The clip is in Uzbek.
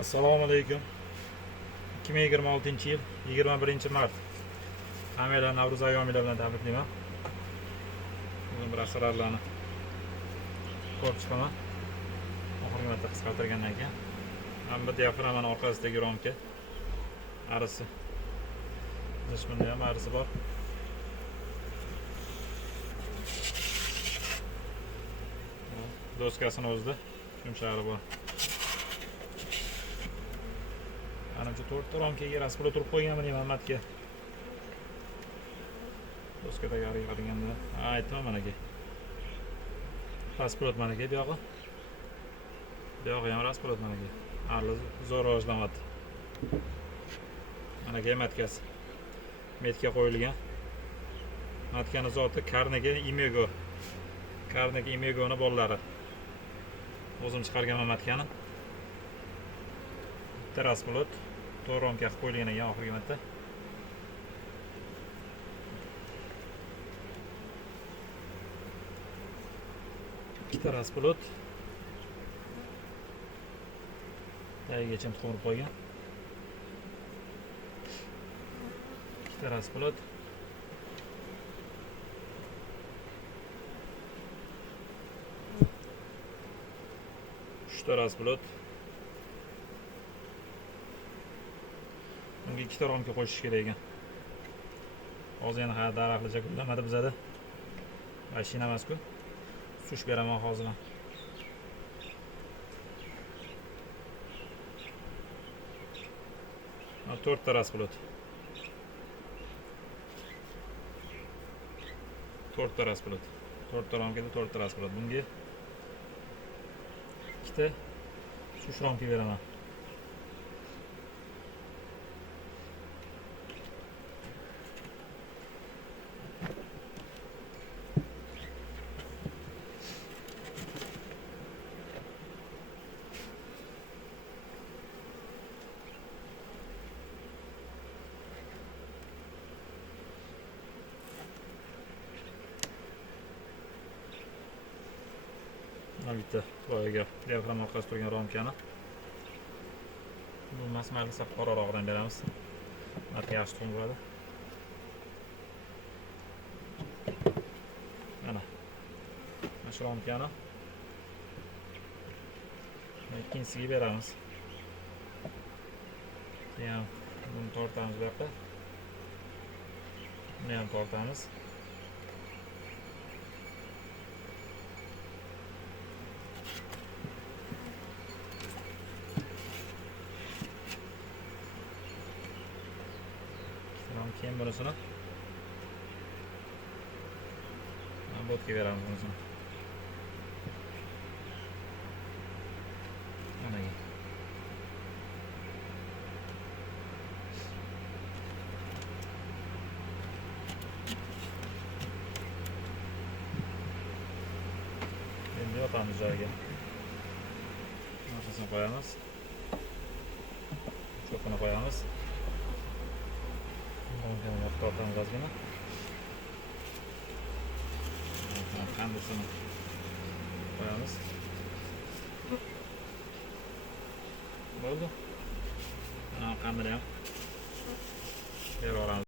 Assalomu alaykum. 2026-yil 21-mart. Hammaga Navro'z ayyomilar bilan tabriklayman. Bugun bir asrarlarni ko'rib chiqaman. Oxirgi marta qisqartirgandan keyin. Hamma diaframani orqasidagi romka arisi. Zishmanda ham arisi bor. Doskasini o'zida yumshog'i bor. Anamcha 4 ta romkaga rasmlar turib qo'yganman Muhammadga. Doskadagi arig'adiganda aytdim mana aka. Pasport mana aka bu yog'i. Bu yog'i ham pasport mana aka. Arli zo'r rivojlanadi. Mana aka matkasi. Metga qo'yilgan. Matkani zoti Carnegie Imego. Carnegie Imego'ning bolalari. O'zim chiqarganman matkani. Transport to'g'ri qo'yilgan ekan oxirgi marta. Ikkita transport. Tagigacha qo'yib qo'ygan. Ikkita transport. Uchta transport. Bunga ikkita romka qo'shish kerak ekan. Hozir yana daraxtlicha gullamadi bizada. Mashina emas-ku. Sush beraman hozir. 4 ta transport. 4 ta transport. 4 ta romkada 4 ta transport. Bunga ikkita sush romka beraman. Bitta boyaga diafram orqasida turgan romkani bu masmarli sap qorarog'idan beramiz. Marka yaxshi tuxum bo'ladi. Mana shu romkani ikkinchisiga beramiz. Keyin buni tortamiz bu yoqqa. Buni ham tortamiz. Keyin bunisini botga beramiz bunisini. Mana endi yopamiz joyiga. Orqasini qo'yamiz. Cho'pini qo'yamiz. Romkani tortamiz ozgina. Qandisini qo'yamiz. Bo'ldi. Qandini ham berib